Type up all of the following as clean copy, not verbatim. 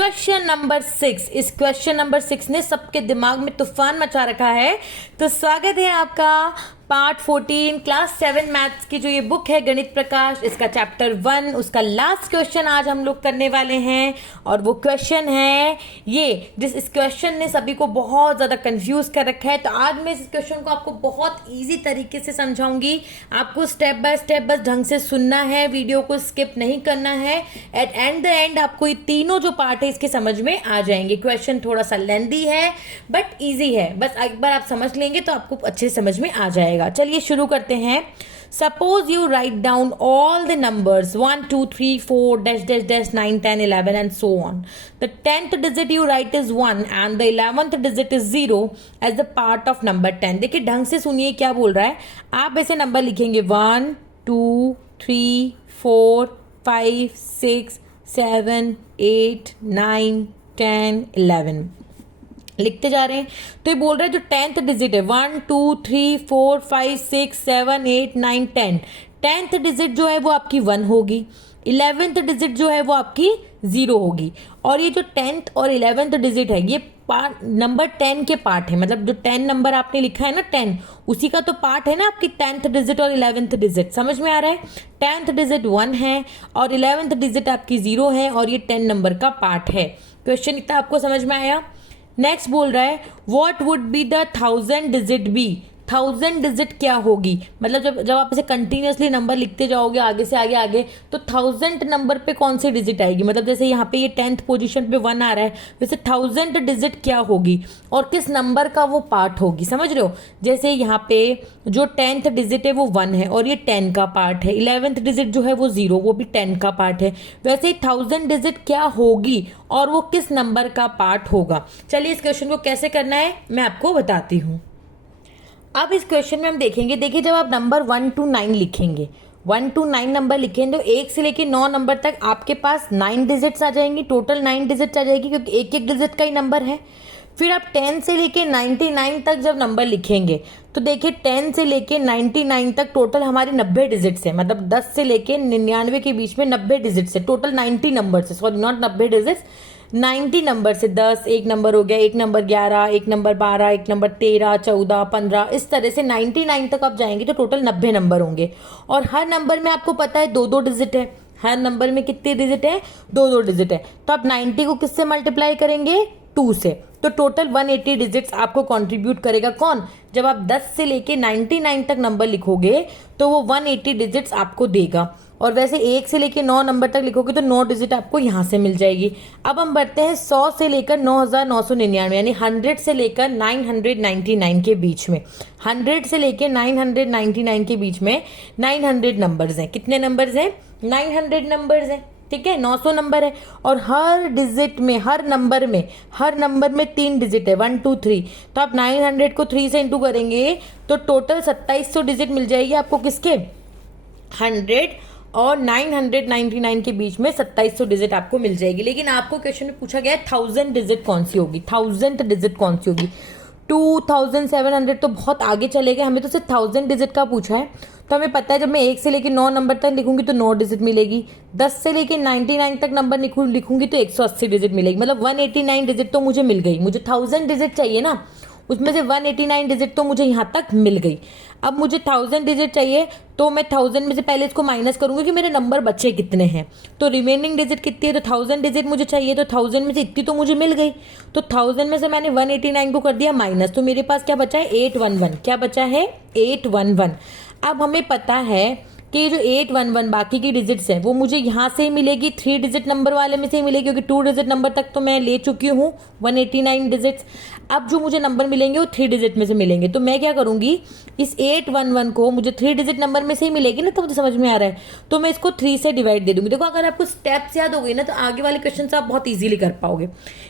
Question number 6। इस question number 6 ने सबके दिमाग में तूफान मचा रखा है। तो स्वागत है आपका पार्ट 14 क्लास 7 मैथ्स की जो ये बुक है गणित प्रकाश, इसका चैप्टर 1, उसका लास्ट क्वेश्चन आज हम लोग करने वाले हैं। और वो क्वेश्चन है ये, इस क्वेश्चन ने सभी को बहुत ज़्यादा कंफ्यूज कर रखा है। तो आज मैं इस क्वेश्चन को आपको बहुत ईजी तरीके से समझाऊंगी। आपको स्टेप बाय स्टेप बस ढंग से सुनना है, वीडियो को स्किप नहीं करना है। एट एंड द एंड आपको ये तीनों जो पार्ट है इसके समझ में आ जाएंगे। क्वेश्चन थोड़ा सा लेंथी है बट ईजी है, बस एक बार आप समझ लेंगे तो आपको अच्छे से समझ में आ जाएगा। चलिए शुरू करते हैं। Suppose you write down all the numbers 1, 2, 3, 4, dash, dash, dash, 9, 10, 11 and so on. The 10th digit you write is 1 and the 11th digit is 0 as the part of number 10. देखिए ढंग से सुनिए क्या बोल रहा है। आप ऐसे नंबर लिखेंगे 1, 2, 3, 4, 5, 6, 7, 8, 9, 10, 11 लिखते जा रहे हैं। तो ये बोल रहा है जो 10th डिजिट है 1, 2, 3, 4, 5, 6, 7, 8, 9, 10, 10th डिजिट जो है वो आपकी 1 होगी, 11th डिजिट जो है वो आपकी 0 होगी। और ये जो 10th और 11th डिजिट है ये पार्ट नंबर 10 के पार्ट है, मतलब जो 10 नंबर आपने लिखा है ना 10, उसी का तो पार्ट है ना आपकी 10th डिजिट और 11th डिजिट। समझ में आ रहा है? 10th डिजिट 1 है और 11th डिजिट आपकी 0 है और ये 10 नंबर का पार्ट है। क्वेश्चन इतना आपको समझ में आया? नेक्स्ट बोल रहा है what would be the 1000 digit be. 1000 digit क्या होगी, मतलब जब आप इसे कंटिन्यूसली नंबर लिखते जाओगे आगे से आगे तो 1000 नंबर पे कौन सी डिजिट आएगी। मतलब जैसे यहाँ पे ये 10th पोजीशन पे 1 आ रहा है, वैसे 1000 डिजिट क्या होगी और किस नंबर का वो पार्ट होगी। समझ रहे हो? जैसे यहाँ पे जो 10th डिजिट है वो 1 है और ये 10 का पार्ट है, 11th डिजिट जो है वो 0, वो भी 10 का पार्ट है। वैसे ही 1000 डिजिट क्या होगी और वो किस नंबर का पार्ट होगा। चलिए इस क्वेश्चन को कैसे करना है मैं आपको बताती हूँ। अब इस क्वेश्चन में हम देखेंगे, देखिए जब आप नंबर 1 to 9 लिखेंगे, 1 to 9 नंबर लिखेंगे तो 1 से लेके 9 नंबर तक आपके पास 9 डिजिट्स आ जाएंगी, टोटल 9 डिजिट्स आ जाएगी क्योंकि एक एक डिजिट का ही नंबर है। फिर आप 10 से लेके 99 तक जब नंबर लिखेंगे तो देखिए 10 से लेके 99 तक टोटल हमारे 90 डिजिट्स है, मतलब 10 से लेके 99 के बीच में 90 डिजिट्स है, टोटल 90 नंबर से, सॉरी नॉट 90 डिजिट्स, 90 नंबर से 10 एक नंबर हो गया, एक नंबर 11, एक नंबर 12, एक नंबर 13, 14, 15, इस तरह से 99 तक आप जाएंगे तो टोटल 90 नंबर होंगे। और हर नंबर में आपको पता है 2-2 डिजिट है, हर नंबर में कितने डिजिट है? 2-2 डिजिट है। तो आप 90 को किससे मल्टीप्लाई करेंगे? 2 से। तो टोटल 180 डिजिट्स आपको कंट्रीब्यूट करेगा कौन? जब आप 10 से लेके 99 तक नंबर लिखोगे तो वो 180 डिजिट्स आपको देगा। और वैसे 1 से लेके 9 नंबर तक लिखोगे तो 9 डिजिट आपको यहाँ से मिल जाएगी। अब हम बढ़ते हैं 100 से लेकर 9999 यानी 100 से लेकर 999 के बीच में। 100 से लेकर 999 के बीच में 900 नंबर्स हैं। कितने नंबर्स हैं? 900 नंबर्स हैं। ठीक है, 900 नंबर है और हर डिजिट में, हर नंबर में 3 डिजिट है, 1, 2, 3। तो आप 900 को 3 से इंटू करेंगे तो टोटल 2700 डिजिट मिल जाएगी आपको। किसके? 100 और 999 के बीच में 2700 डिजिट आपको मिल जाएगी। लेकिन आपको क्वेश्चन में पूछा गया है 1000 डिजिट कौन सी होगी, 1000 डिजिट कौन सी होगी। 2700 तो बहुत आगे चले गए, हमें तो सिर्फ 1000 डिजिट का पूछा है। तो हमें पता है जब मैं 1 से लेकर 9 नंबर तक लिखूंगी तो 9 डिजिट मिलेगी, 10 से लेकर 99 तक नंबर लिखूंगी तो 180 डिजिट मिलेगी, मतलब 189 डिजिट तो मुझे मिल गई। मुझे 1000 डिजिट चाहिए ना, उसमें से 189 डिजिट तो मुझे यहाँ तक मिल गई। अब मुझे 1000 डिजिट चाहिए तो मैं 1000 में से पहले इसको माइनस करूंगी कि मेरे नंबर बचे कितने हैं। तो रिमेनिंग डिजिट कितनी है? तो 1000 डिजिट मुझे चाहिए, तो 1000 में से इतनी तो मुझे मिल गई। तो 1000 में से मैंने 189 को कर दिया माइनस, तो मेरे पास क्या बचा है? 811। क्या बचा है? 811। अब हमें पता है कि जो 811 बाकी की डिजिट्स है वो मुझे यहाँ से ही मिलेगी, 3 डिजिट नंबर वाले में से ही मिलेगी क्योंकि 2 डिजिट नंबर तक तो मैं ले चुकी हूँ 189 डिजिट्स। अब जो मुझे नंबर मिलेंगे वो 3 डिजिट में से मिलेंगे। तो मैं क्या करूँगी, इस 811 को मुझे 3 डिजिट नंबर में से ही मिलेगी ना, तो मुझे समझ में आ रहा है, तो मैं इसको 3 से डिवाइड दे दूंगी। देखो अगर आपको स्टेप्स याद हो गई ना तो आगे वाले क्वेश्चन आप बहुत ईजिली कर पाओगे।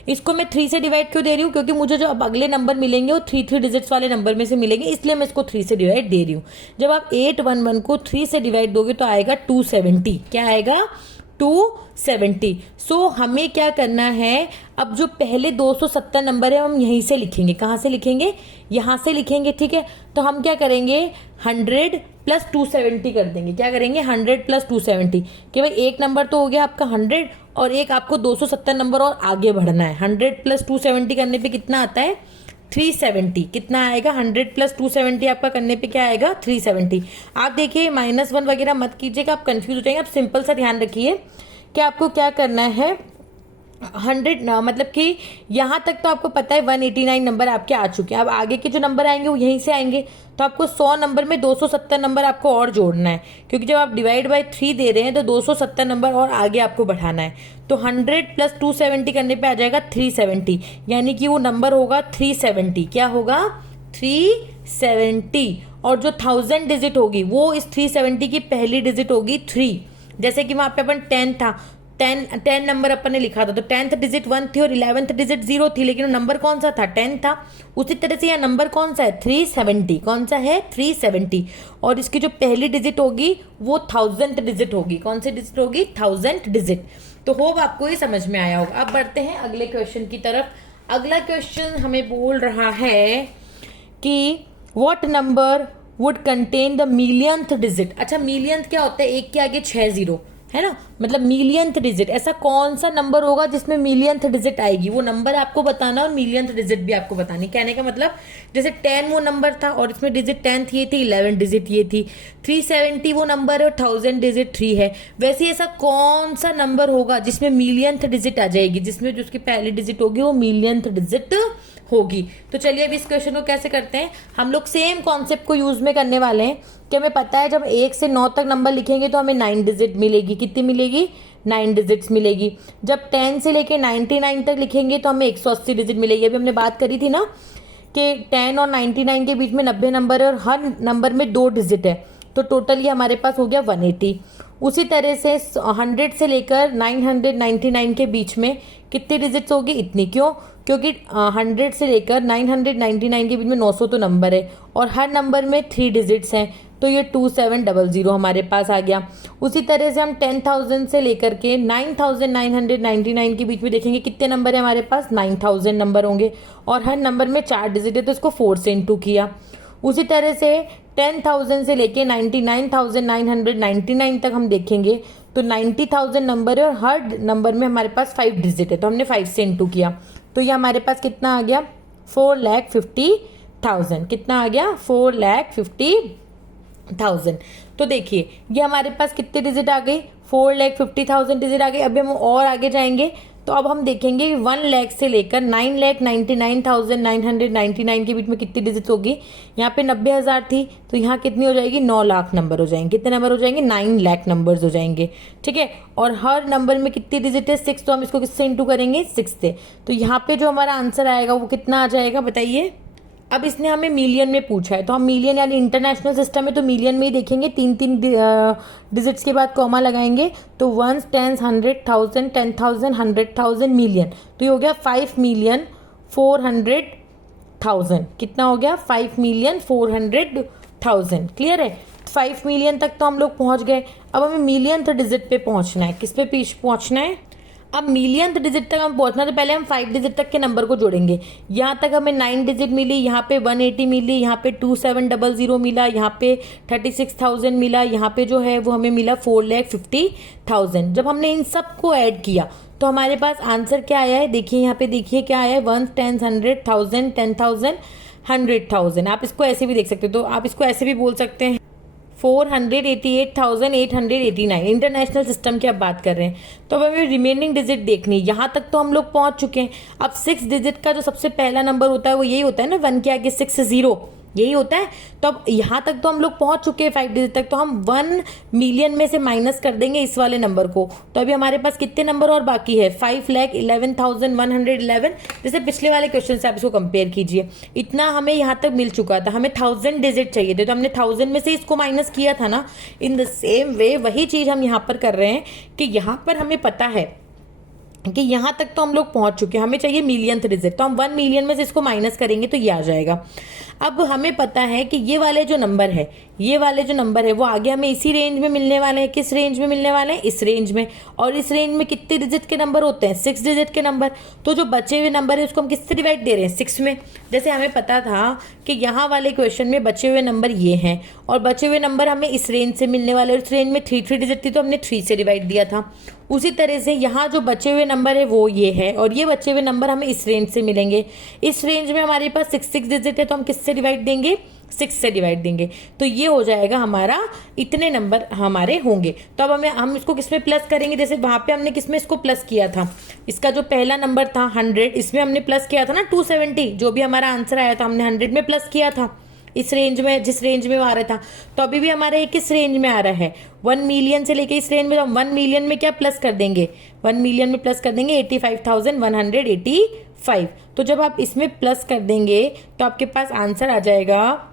इसको मैं 3 से डिवाइड क्यों दे रही हूँ? क्योंकि मुझे जो अब अगले नंबर मिलेंगे वो 3 डिजिट्स वाले नंबर में से मिलेंगे, इसलिए मैं इसको 3 से डिवाइड दे रही हूँ। जब आप 811 को 3 से डिवाइड दोगे तो आएगा 270। क्या आएगा? 270। सो हमें क्या करना है, अब जो पहले 270 नंबर है हम यहीं से लिखेंगे। कहाँ से लिखेंगे? यहाँ से लिखेंगे। ठीक है, तो हम क्या करेंगे, 100 प्लस 270 कर देंगे। क्या करेंगे? 100 प्लस 270, कि भाई एक नंबर तो हो गया आपका 100 और एक आपको 270 नंबर और आगे बढ़ना है। 100 प्लस 270 करने पे कितना आता है? 370। कितना आएगा? 100 प्लस 270 आपका करने पे क्या आएगा? 370। आप देखिए -1 वगैरह मत कीजिएगा, आप कंफ्यूज हो जाएंगे। आप सिंपल सा ध्यान रखिए कि आपको क्या करना है। 100 मतलब कि यहाँ तक तो आपको पता है 189 नंबर आपके आ चुके हैं। अब आगे के जो नंबर आएंगे वो यहीं से आएंगे, तो आपको 100 नंबर में 270 नंबर आपको और जोड़ना है, क्योंकि जब आप डिवाइड बाय 3 दे रहे हैं तो 270 नंबर और आगे आपको बढ़ाना है। तो 100 प्लस 270 करने पे आ जाएगा 370, यानी कि वो नंबर होगा 370। क्या होगा? 370। और जो 1000 डिजिट होगी वो इस 370 की पहली डिजिट होगी 3। जैसे कि वहां पे अपन 10 था, 10 नंबर अपन ने लिखा था, तो 10th डिजिट 1 थी और 11th डिजिट 0 थी, लेकिन वो नंबर कौन सा था? 10 था। उसी तरह से यह नंबर कौन सा है? 370। कौन सा है? 370। और इसकी जो पहली डिजिट होगी वो 1000th डिजिट होगी। कौन सी डिजिट होगी? 1000th digit. तो होप आपको ये समझ में आया होगा। अब बढ़ते हैं अगले क्वेश्चन की तरफ। अगला क्वेश्चन हमें बोल रहा है कि what number would contain the millionth digit. अच्छा, मिलियंथ क्या होता है? एक के आगे 6 जीरो है ना, मतलब मिलियंथ डिजिट। ऐसा कौन सा नंबर होगा जिसमें मिलियंथ डिजिट आएगी? वो नंबर आपको बताना और मिलियंथ डिजिट भी आपको बतानी। कहने का मतलब जैसे 10 वो नंबर था और इसमें डिजिट 10th ये थी, 11 डिजिट ये थी। 370 वो नंबर है और 1000 डिजिट 3 है। वैसे ऐसा कौन सा नंबर होगा जिसमें मिलियंथ डिजिट आ जाएगी, जिसमें जो उसकी पहली डिजिट होगी वो मिलियंथ डिजिट होगी? तो चलिए अब इस क्वेश्चन को कैसे करते हैं। हम लोग सेम कॉन्सेप्ट को यूज में करने वाले हैं कि हमें पता है जब 1 से 9 तक नंबर लिखेंगे तो हमें 9 डिजिट मिलेगी। कितनी मिलेगी? 9 डिजिट्स मिलेगी। जब 10 से लेके 99 तक लिखेंगे तो हमें 180 डिजिट मिलेगी। अभी हमने बात करी थी ना कि 10 और 99 के बीच में 90 नंबर है और हर नंबर में 2 डिजिट है, तो टोटल ये हमारे पास हो गया 180। उसी तरह से 100 से लेकर 999 के बीच में कितनी डिजिट्स होगी? इतनी। क्यों? क्योंकि 100 से लेकर 999 के बीच में 900 तो नंबर है और हर नंबर में 3 डिजिट्स हैं, तो ये 2700 हमारे पास आ गया। उसी तरह से हम 10,000 से लेकर के 9,999 के बीच में देखेंगे कितने नंबर है हमारे पास? 9000 नंबर होंगे और हर नंबर में 4 डिजिट है, तो इसको 4 से इंटू किया। उसी तरह से 10,000 से लेके 99,999 तक हम देखेंगे तो 90,000 नंबर है और हर नंबर में हमारे पास 5 डिजिट है, तो हमने 5 से इंटू किया, तो ये हमारे पास कितना आ गया? 4,50,000। कितना आ गया? 4,50,000। तो देखिए ये हमारे पास कितने डिजिट आ गई? 4,50,000 डिजिट आ गई। अभी हम और आगे जाएंगे तो अब हम देखेंगे 1 लाख से लेकर 9,99,999 के बीच में कितनी डिजिट होगी। यहाँ पे 90,000 थी तो यहाँ कितनी हो जाएगी? 9 लाख नंबर हो जाएंगे। कितने नंबर हो जाएंगे? 9 लाख नंबर्स हो जाएंगे। ठीक है, और हर नंबर में कितनी डिजिट है? 6, तो हम इसको किससे इंटू करेंगे? 6 से। तो यहाँ पे जो हमारा आंसर आएगा वो कितना आ जाएगा बताइए। अब इसने हमें मिलियन में पूछा है तो हम मिलियन यानी इंटरनेशनल सिस्टम में तो मिलियन में ही देखेंगे। 3 डिजिट्स के बाद कॉमा लगाएंगे तो 1, 10, 100, 1000, 10,000, 100,000 मिलियन, तो ये हो गया 5,400,000। कितना हो गया? 5,400,000। क्लियर है? 5 मिलियन तक तो हम लोग पहुंच गए। अब हमें मिलियन डिजिट पे पहुंचना है। किस पे पहुंचना है? अब मिलियंथ डिजिट तक हम पहुंचना तो पहले हम 5 डिजिट तक के नंबर को जोड़ेंगे। यहाँ तक हमें 9 डिजिट मिली, यहाँ पे 180 मिली, यहाँ पे 2700 मिला, यहाँ पे 36,000 मिला, यहाँ पे जो है वो हमें मिला 4,50,000। जब हमने इन सब को ऐड किया तो हमारे पास आंसर क्या आया है? देखिए यहाँ पे, देखिए क्या आया है? 1, 10, 100, 1000, 10,000, 100,000। आप इसको ऐसे भी देख सकते हो, तो आप इसको ऐसे भी बोल सकते हैं 488,889। इंटरनेशनल सिस्टम की अब बात कर रहे हैं तो अब हमें रिमेनिंग डिजिट देखनी है। यहाँ तक तो हम लोग पहुंच चुके हैं। अब 6 डिजिट का जो सबसे पहला नंबर होता है वो यही होता है ना, 1 के आगे 6 0 यही होता है। तो अब यहाँ तक तो हम लोग पहुंच चुके हैं 5 डिजिट तक, तो हम 1 मिलियन में से माइनस कर देंगे इस वाले नंबर को। तो अभी हमारे पास कितने नंबर और बाकी है? 5,11,111। जैसे पिछले वाले क्वेश्चन से आप इसको कंपेयर कीजिए, इतना हमें यहाँ तक मिल चुका था। हमें 1000 डिजिट चाहिए थे तो हमने 1000 में से इसको माइनस किया था ना। इन द सेम वे वही चीज हम यहाँ पर कर रहे हैं कि यहाँ पर हमें पता है कि यहाँ तक तो हम लोग पहुंच चुके हैं, हमें चाहिए मिलियंथ डिजिट, तो हम 1 मिलियन में से इसको माइनस करेंगे तो ये आ जाएगा। अब हमें पता है कि ये वाले जो नंबर है ये वाले जो नंबर है वो आगे हमें इसी रेंज में मिलने वाले हैं। किस रेंज में मिलने वाले हैं? इस रेंज में। और इस रेंज में कितने डिजिट के नंबर होते हैं? 6 डिजिट के नंबर। तो जो बचे हुए नंबर है उसको हम किससे डिवाइड दे रहे हैं? 6 में। जैसे हमें पता था कि यहाँ वाले क्वेश्चन में बचे हुए नंबर ये हैं और बचे हुए नंबर हमें इस रेंज से मिलने वाले, और इस रेंज में 3 डिजिट थी तो हमने 3 से डिवाइड दिया था। उसी तरह से यहाँ जो बचे हुए नंबर है वो ये है और ये बचे हुए नंबर हमें इस रेंज से मिलेंगे। इस रेंज में हमारे पास 6 डिजिट है तो हम किससे डिवाइड देंगे? 6 से डिवाइड देंगे। तो ये हो जाएगा हमारा, इतने नंबर हमारे होंगे। तो अब हम इसको किसमें प्लस करेंगे? जैसे वहां पे हमने किसमें इसको प्लस किया था, इसका जो पहला नंबर था 100, इसमें हमने प्लस किया था ना 270, जो भी हमारा आंसर आया था हमने 100 में प्लस किया था, इस रेंज में, जिस रेंज में वो आ रहा था। तो अभी भी हमारा ये किस रेंज में आ रहा है? 1 मिलियन से लेके इस रेंज में। तो हम 1 मिलियन में क्या प्लस कर देंगे? 1 मिलियन में प्लस कर देंगे 85,185। तो जब आप इसमें प्लस कर देंगे तो आपके पास आंसर आ जाएगा,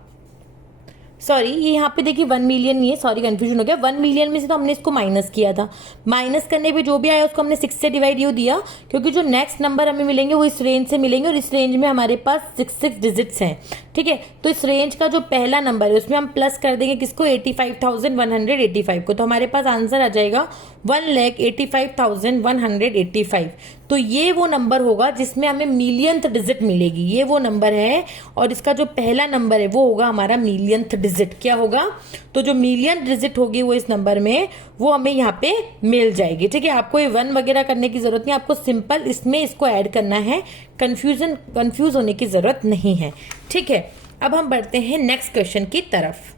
सॉरी ये यहाँ पे देखिए 1 मिलियन नहीं है, सॉरी कंफ्यूजन हो गया। 1 मिलियन में से तो हमने इसको माइनस किया था, माइनस करने पे जो भी आया उसको हमने 6 से डिवाइड यू दिया, क्योंकि जो नेक्स्ट नंबर हमें मिलेंगे वो इस रेंज से मिलेंगे और इस रेंज में हमारे पास 6 डिजिट्स हैं। ठीक है, तो इस रेंज का जो पहला नंबर है उसमें हम प्लस कर देंगे किसको? 85,185 को। तो हमारे पास आंसर आ जाएगा 1,85,185। तो ये वो नंबर होगा जिसमें हमें मिलियंथ डिजिट मिलेगी, ये वो नंबर है और इसका जो पहला नंबर है वो होगा हमारा मिलियंथ डिजिट। क्या होगा? तो जो मिलियन डिजिट होगी वो इस नंबर में वो हमें यहाँ पे मिल जाएगी। ठीक है, आपको ये 1 वगैरह करने की जरूरत नहीं, आपको सिंपल इसमें इसको ऐड करना है, कंफ्यूज होने की जरूरत नहीं है। ठीक है, अब हम बढ़ते हैं नेक्स्ट क्वेश्चन की तरफ।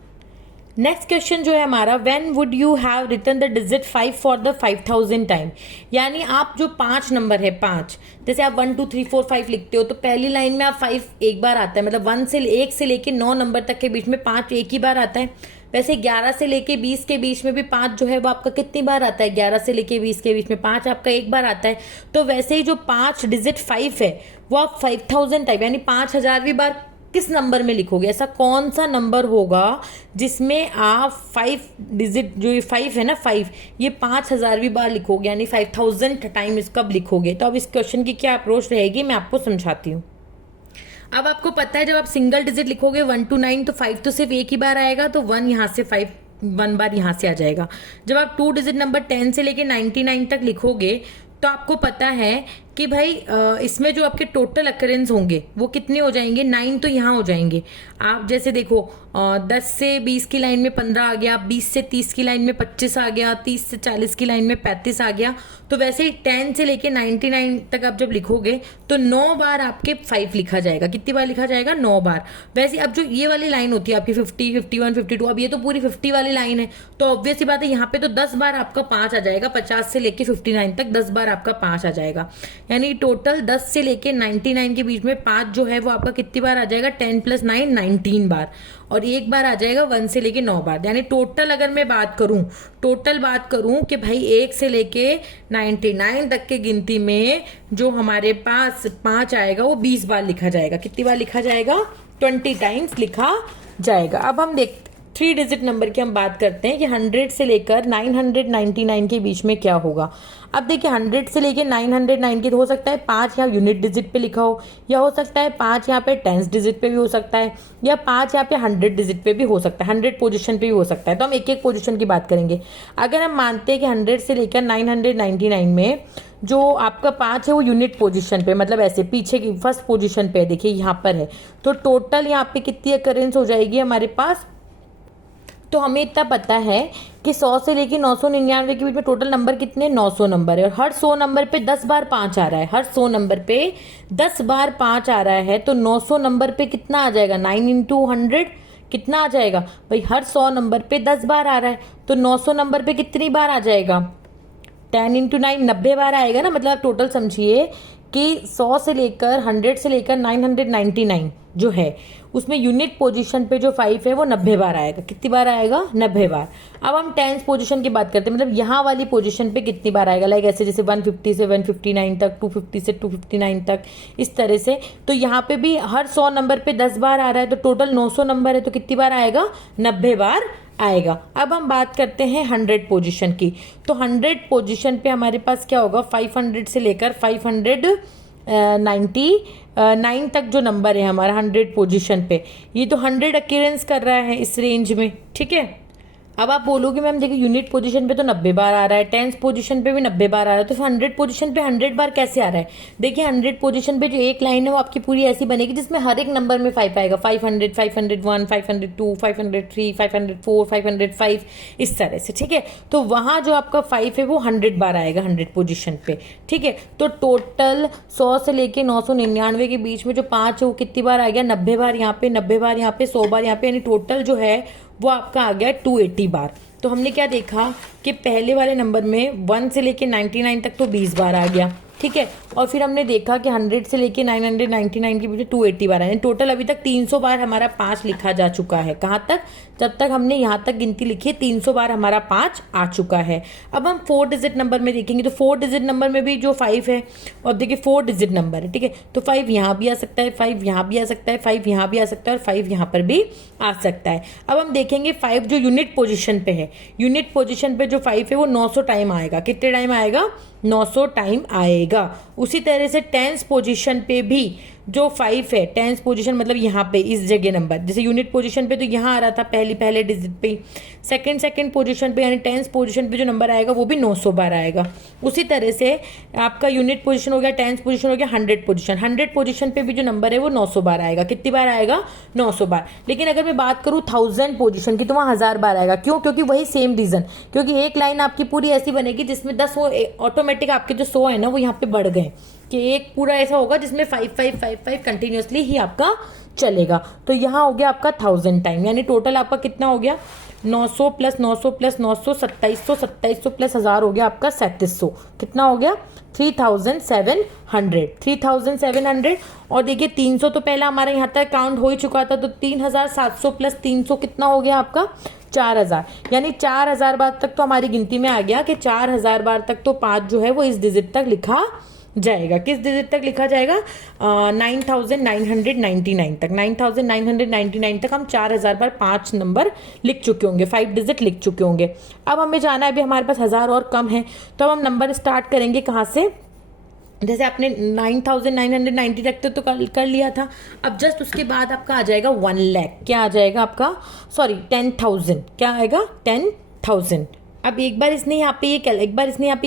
नेक्स्ट क्वेश्चन जो है हमारा, when would you have written the digit 5 for the 5000 time. यानी आप जो 5 नंबर है, 5, जैसे आप 1 2 3 4 5 लिखते हो तो पहली लाइन में आप 5 एक बार आता है, मतलब 1 से लेके 9 नंबर तक के बीच में 5 एक ही बार आता है। वैसे 11 से लेके 20 के बीच में भी 5 जो है वो आपका कितनी बार आता है? 11 से लेके 20 के बीच में 5 आपका एक बार आता है। तो वैसे ही जो 5 डिजिट 5 है वो आप 5000 टाइम यानी 5000वीं बार किस नंबर में लिखोगे? ऐसा कौन सा नंबर होगा जिसमें आप 5 डिजिट, जो ये 5 है ना, 5 ये 5000वीं बार लिखोगे, यानी 5000 टाइम इस कब लिखोगे? तो अब इस क्वेश्चन की क्या अप्रोच रहेगी मैं आपको समझाती हूँ। अब आपको पता है जब आप सिंगल डिजिट लिखोगे 1 to 9 तो 5 तो सिर्फ एक ही बार आएगा, तो 1 यहाँ से 5 1 बार यहाँ से आ जाएगा। जब आप 2 डिजिट नंबर 10 से लेके 99 तक लिखोगे तो आपको पता है कि भाई इसमें जो आपके टोटल अकरेंस होंगे वो कितने हो जाएंगे? 9 तो यहाँ हो जाएंगे। आप जैसे देखो 10 से 20 की लाइन में 15 आ गया, 20 से 30 की लाइन में 25 आ गया, 30 से 40 की लाइन में 35 आ गया। तो वैसे ही 10 से लेके 99 तक आप जब लिखोगे तो 9 बार आपके 5 लिखा जाएगा। कितनी बार लिखा जाएगा? 9 बार। वैसे अब जो ये वाली लाइन होती है आपकी 50, 51, 52, अब ये तो पूरी 50 वाली लाइन है, तो ऑब्वियस ही बात है यहाँ पे तो 10 बार आपका 5 आ जाएगा। 50 से लेके 59 तक 10 बार आपका 5 आ जाएगा, यानी टोटल 10 से लेके 99 के बीच में 5 जो है वो आपका कितनी बार आ जाएगा? 10 + 9 19 बार, और एक बार आ जाएगा 1 से लेके 9 बार। यानी टोटल अगर मैं बात करूं कि भाई 1 से लेके 99 तक के गिनती में जो हमारे पास 5 आएगा वो 20 बार लिखा जाएगा। कितनी बार लिखा जाएगा? 20 टाइम्स लिखा जाएगा। अब हम 3 डिजिट नंबर की हम बात करते हैं कि 100 से लेकर 999 के बीच में क्या होगा। अब देखिए 100 से लेकर 909 की हो सकता है 5 यहाँ यूनिट डिजिट पे लिखा हो, या हो सकता है 5 यहाँ पे टेंस डिजिट पे भी हो सकता है, या 5 यहाँ पे 100 डिजिट पे भी हो सकता है, 100 पोजीशन पे भी हो सकता है। तो हम एक एक पोजीशन की बात करेंगे। अगर हम मानते हैं कि 100 से लेकर 999 में जो आपका 5 है वो यूनिट पोजीशन पे, मतलब ऐसे पीछे की फर्स्ट पोजीशन पे, देखिए यहाँ पर है, तो टोटल यहाँ पे कितनी अकरेंस हो जाएगी हमारे पास? तो हमें इतना पता है कि 100 से लेके 999 के बीच में टोटल नंबर कितने? 900 नंबर है, और हर 100 नंबर पे 10 बार 5 आ रहा है। हर 100 नंबर पे 10 बार 5 आ रहा है, तो 900 नंबर पे कितना आ जाएगा? 9 × 100 कितना आ जाएगा भाई? हर 100 नंबर पे 10 बार आ रहा है, तो 900 नंबर पे कितनी बार आ जाएगा? 10 × 9 90 बार आएगा ना। मतलब टोटल समझिए कि 100 से लेकर 100 से लेकर 999 जो है उसमें यूनिट पोजीशन पे जो 5 है वो 90 बार आएगा। कितनी बार आएगा? 90 बार। अब हम टेंस पोजीशन की बात करते हैं, मतलब यहाँ वाली पोजीशन पे कितनी बार आएगा? लाइक ऐसे जैसे 150 से 159 तक, 250 से 259 तक, इस तरह से। तो यहाँ पे भी हर 100 नंबर पे 10 बार आ रहा है, तो टोटल 900 नंबर है, तो कितनी बार आएगा? 90 बार आएगा। अब हम बात करते हैं 100 पोजीशन की। तो 100 पोजीशन पे हमारे पास क्या होगा? 500 से लेकर 500 99 तक जो नंबर है हमारा 100 पोजीशन पे, ये तो 100 अक्यूरेंस कर रहा है इस रेंज में, ठीक है। अब आप बोलोगे मैम देखिए यूनिट पोजीशन पे तो 90 बार आ रहा है, टेंस पोजीशन पे भी 90 बार आ रहा है, तो 100 पोजीशन पे 100 बार कैसे आ रहा है? देखिए 100 पोजीशन पे जो एक लाइन है वो आपकी पूरी ऐसी बनेगी जिसमें हर एक नंबर में 5 आएगा, 500, 501, 502, 503, 504, 505, इस तरह से, ठीक है। तो वहाँ जो आपका 5 है वो 100 बार आएगा 100 पोजीशन पे, ठीक है। तो टोटल 100 से लेके 999 के बीच में जो 5 है वो कितनी बार आ गया? 90 बार यहाँ पे, 90 बार यहाँ पे, 100 बार यहाँ पे, यानी टोटल जो है वो आपका आ गया 280 बार। तो हमने क्या देखा कि पहले वाले नंबर में 1 से लेके 99 तक तो 20 बार आ गया, ठीक है। और फिर हमने देखा कि 100 से लेके 999 के बीच 280 बार आए, टोटल अभी तक 300 बार हमारा 5 लिखा जा चुका है। कहाँ तक? जब तक हमने यहाँ तक गिनती लिखी है 300 बार हमारा 5 आ चुका है। अब हम 4 डिजिट नंबर में देखेंगे, तो 4 डिजिट नंबर में भी जो 5 है, और देखिए 4 डिजिट नंबर है, ठीक है। तो 5 यहाँ भी आ सकता है, 5 यहाँ भी आ सकता है, 5 यहाँ भी आ सकता है, और 5 यहाँ पर भी आ सकता है। अब हम देखेंगे 5 जो यूनिट पोजिशन पे है, यूनिट पोजिशन पे जो 5 है वो 900 टाइम आएगा। कितने टाइम आएगा? 900 टाइम आएगा। उसी तरह से टेंस पोजीशन पे भी जो 5 है, टेंस पोजीशन मतलब यहाँ पे इस जगह नंबर, जैसे यूनिट पोजीशन पे तो यहाँ आ रहा था पहले डिजिट पे, सेकंड पोजीशन पे यानी टेंस पोजीशन पे जो नंबर आएगा वो भी 900 बार आएगा। उसी तरह से आपका यूनिट पोजीशन हो गया, टेंस पोजीशन हो गया, 100 पोजीशन पे भी जो नंबर है वो 900 बार आएगा। कितनी बार आएगा? 900 बार। लेकिन अगर मैं बात करूँ 1000 पोजीशन की तो वहाँ 1000 बार आएगा। क्यों? क्योंकि वही सेम रीजन, क्योंकि एक लाइन आपकी पूरी ऐसी बनेगी जिसमें 10 ऑटोमेटिक आपके जो 100 है ना वो यहाँ पे बढ़ गए, कि एक पूरा ऐसा होगा जिसमें 5 कंटिन्यूसली ही आपका चलेगा। तो यहाँ हो गया आपका 1000 टाइम, यानी टोटल आपका कितना हो गया? 900 प्लस 900 प्लस 900 2700, 2700 प्लस 1000 हो गया आपका 3700। कितना हो गया? 3700। और देखिए 300 तो पहला हमारा यहाँ तक काउंट हो ही चुका था, तो 3700 प्लस 300 कितना हो गया आपका? 4000। यानी 4000 बार तक तो हमारी गिनती में आ गया कि 4000 बार तक तो 5 जो है वो इस डिजिट तक लिखा जाएगा। किस डिजिट तक लिखा जाएगा? 9999 तक, 9999 तक हम 4000 बार 5 नंबर लिख चुके होंगे, 5 डिजिट लिख चुके होंगे। अब हमें जाना है, अभी हमारे पास 1000 और कम है, तो अब हम नंबर स्टार्ट करेंगे कहाँ से? जैसे आपने 9990 तक तो कर लिया था, अब जस्ट उसके बाद आपका आ जाएगा 1 लाख। क्या आ जाएगा आपका? सॉरी 10,000। क्या आएगा? 10,000। अब एक बार इसने यहाँ पे ये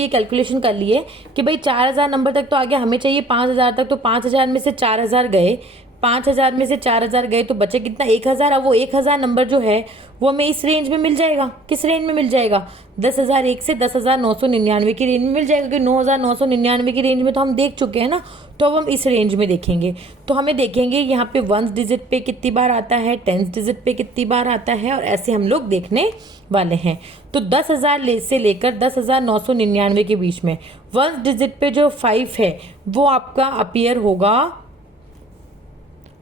कैलकुलेशन कर लिए कि भाई 4000 नंबर तक तो आ गया, हमें चाहिए 5000 तक, तो 5000 में से 4000 गए, 5000 में से 4000 गए तो बचे कितना? 1000। अब वो 1000 नंबर जो है वो हमें इस रेंज में मिल जाएगा। किस रेंज में मिल जाएगा? 10,001 से 10,999 की रेंज में मिल जाएगा, क्योंकि 9,999 की रेंज में तो हम देख चुके हैं ना। तो अब हम इस रेंज में देखेंगे, तो हमें देखेंगे यहाँ पे 1 डिजिट पे कितनी बार आता है, 10 डिजिट पे कितनी बार आता है, और ऐसे हम लोग देखने वाले हैं। तो 10,000 से लेकर 10,999 के बीच में 1 डिजिट पे जो 5 है वो आपका अपीयर होगा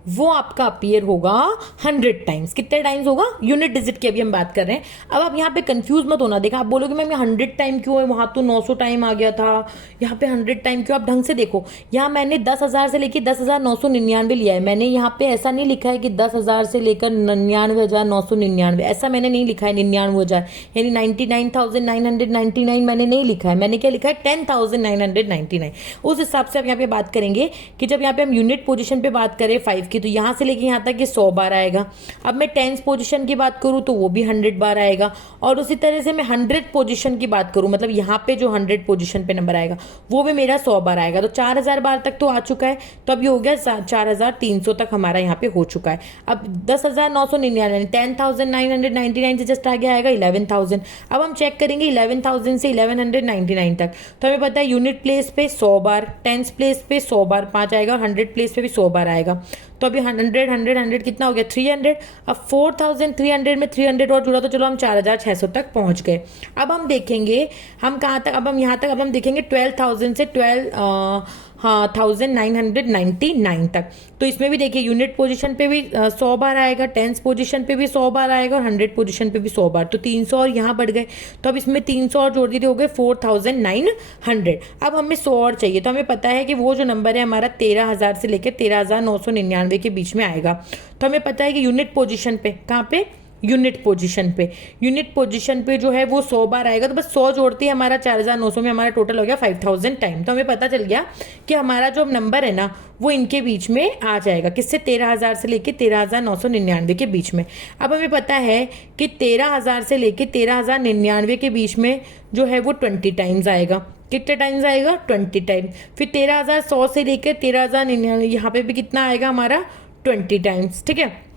100 टाइम्स। कितने टाइम्स होगा? यूनिट डिजिट की अभी हम बात कर रहे हैं। अब आप यहाँ पे कंफ्यूज मत होना। देखा, आप बोलोगे मैम 100 टाइम क्यों है, वहां तो 900 टाइम आ गया था, यहाँ पे 100 टाइम क्यों? आप ढंग से देखो, यहाँ मैंने 10,000 से लेकर 10,999 लिया है। मैंने यहाँ पे ऐसा नहीं लिखा है कि 10,000 से लेकर 99,999, ऐसा मैंने नहीं लिखा है। 99,000 यानी 99,999 मैंने नहीं लिखा है। मैंने क्या लिखा है? 10,999। उस हिसाब से आप यहाँ पे बात करेंगे कि जब यहाँ पे हम यूनिट पोजिशन पे बात करें 5 की, तो यहाँ से लेके यहाँ तक ये 100 बार आएगा। अब मैं टेंस पोजीशन की बात करूँ तो वो भी 100 बार आएगा, और उसी तरह से मैं 100 पोजीशन की बात करूँ, मतलब यहाँ पे जो 100 पोजीशन पे नंबर आएगा वो भी मेरा 100 बार आएगा। तो 4000 बार तक तो आ चुका है, तो अब ये हो गया 4300 तक हमारा यहाँ पे हो चुका है। अब 10,999, 10,999 से जस्ट आगे आएगा 11,000। अब हम चेक करेंगे 11,000 से 1199 तक, तो हमें पता है यूनिट प्लेस पे 100 बार, टेंस प्लेस पे 100 बार 5 आएगा, 100 प्लेस पे भी 100 बार आएगा। तो अभी 100 कितना हो गया? 300। अब 4300 में 300 और जुड़ा तो चलो हम 4600 तक पहुंच गए। अब हम देखेंगे हम कहाँ तक, अब हम यहाँ तक, अब हम देखेंगे 12,000 से 12,999 तक। तो इसमें भी देखिए यूनिट पोजीशन पे भी 100 बार आएगा, टेंस पोजीशन पे भी 100 बार आएगा, और 100 पोजीशन पे भी 100 बार। तो 300 और यहाँ बढ़ गए, तो अब इसमें 300 और जोड़ दिए, हो गए 4,900। अब हमें 100 और चाहिए, तो हमें पता है कि वो जो नंबर है हमारा 13,000 से लेकर 13,999 के बीच में आएगा। तो हमें पता है कि यूनिट पोजीशन पे कहाँ पे यूनिट पोजीशन पे। यूनिट पोजीशन पे जो है वो 100 बार आएगा, तो बस 100 जोड़ते ही हमारा 4900 में हमारा टोटल हो गया 5000 टाइम। तो हमें पता चल गया कि हमारा जो नंबर है ना वो इनके बीच में आ जाएगा, किससे 13000 से लेके 13999 के बीच में। अब हमें पता है कि 13000 से लेके 13099 के बीच में जो है वो 20 टाइम्स आएगा। कितने टाइम्स आएगा? 20 टाइम। फिर 13100 से लेकर 13099 यहाँ पे भी कितना आएगा हमारा? 20 टाइम्स। ठीक है,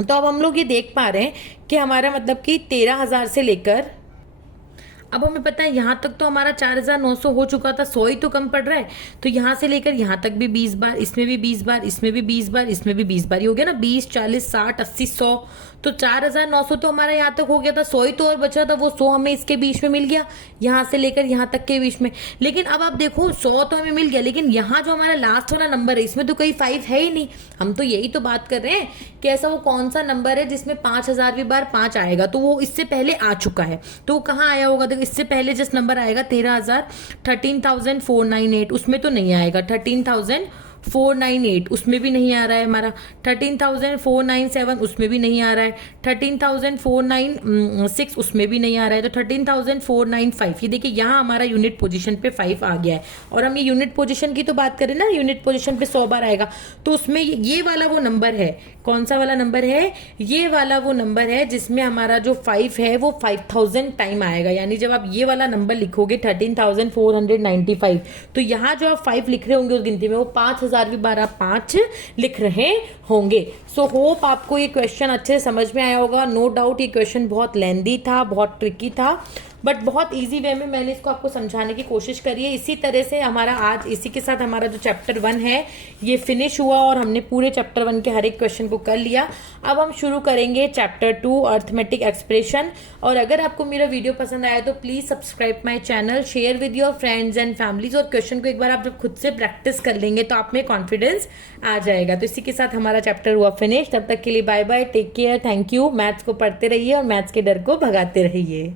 तो अब हम लोग ये देख पा रहे हैं कि हमारा मतलब कि 13000 से लेकर, अब हमें पता है यहाँ तक तो हमारा 4900 हो चुका था, 100 ही तो कम पड़ रहा है। तो यहाँ से लेकर यहाँ तक भी 20 बार, इसमें भी 20 बार, इसमें भी 20 बार, इसमें भी 20 बार, ये हो गया ना 20, 40, 60, 80, 100। तो 4900 तो हमारा यहाँ तक हो गया था, 100 ही तो और बचा था, वो 100 हमें इसके बीच में मिल गया, यहाँ से लेकर यहाँ तक के बीच में। लेकिन अब आप देखो 100 तो हमें मिल गया, लेकिन यहाँ जो हमारा लास्ट वाला नंबर है इसमें तो कोई 5 है ही नहीं। हम तो यही तो बात कर रहे हैं कि ऐसा वो कौन सा नंबर है जिसमें 5000वीं बार 5 आएगा। तो वो इससे पहले आ चुका है, तो वो कहाँ आया होगा? देखो इससे पहले जिस नंबर आएगा 13498 उसमें तो नहीं आएगा। 13498 उसमें भी नहीं आ रहा है हमारा। 13497 उसमें भी नहीं आ रहा है। 13496 उसमें भी नहीं आ रहा है। तो 13495, ये देखिए यहाँ हमारा यूनिट पोजीशन पे 5 आ गया है। और हम ये यूनिट पोजीशन की तो बात करें ना, यूनिट पोजीशन पे 100 बार आएगा, तो उसमें ये वाला वो नंबर है। कौन सा वाला नंबर है? ये वाला वो नंबर है जिसमें हमारा जो 5 है वो 5000 टाइम आएगा। यानी जब आप ये वाला नंबर लिखोगे 13495, तो यहाँ जो आप 5 लिख रहे होंगे उस गिनती में, वो 5000वीं बार आप 5 लिख रहे होंगे। सो होप आपको ये क्वेश्चन अच्छे से समझ में आया होगा। नो डाउट ये क्वेश्चन बहुत लेंदी था, बहुत ट्रिकी था, बट बहुत इजी वे में मैंने इसको आपको समझाने की कोशिश करी है। इसी तरह से हमारा आज इसी के साथ हमारा जो चैप्टर 1 है ये फिनिश हुआ और हमने पूरे चैप्टर 1 के हर एक क्वेश्चन को कर लिया। अब हम शुरू करेंगे चैप्टर 2 अर्थमेटिक एक्सप्रेशन। और अगर आपको मेरा वीडियो पसंद आया तो please subscribe my channel, share with your friends and families. और क्वेश्चन को एक बार आप जब खुद से प्रैक्टिस कर लेंगे तो आप में कॉन्फिडेंस आ जाएगा। तो इसी के साथ हमारा चैप्टर हुआ फिनिश। तब तक के लिए bye bye, take care, thank you. Maths को पढ़ते रहिए और मैथ्स के डर को भगाते रहिए।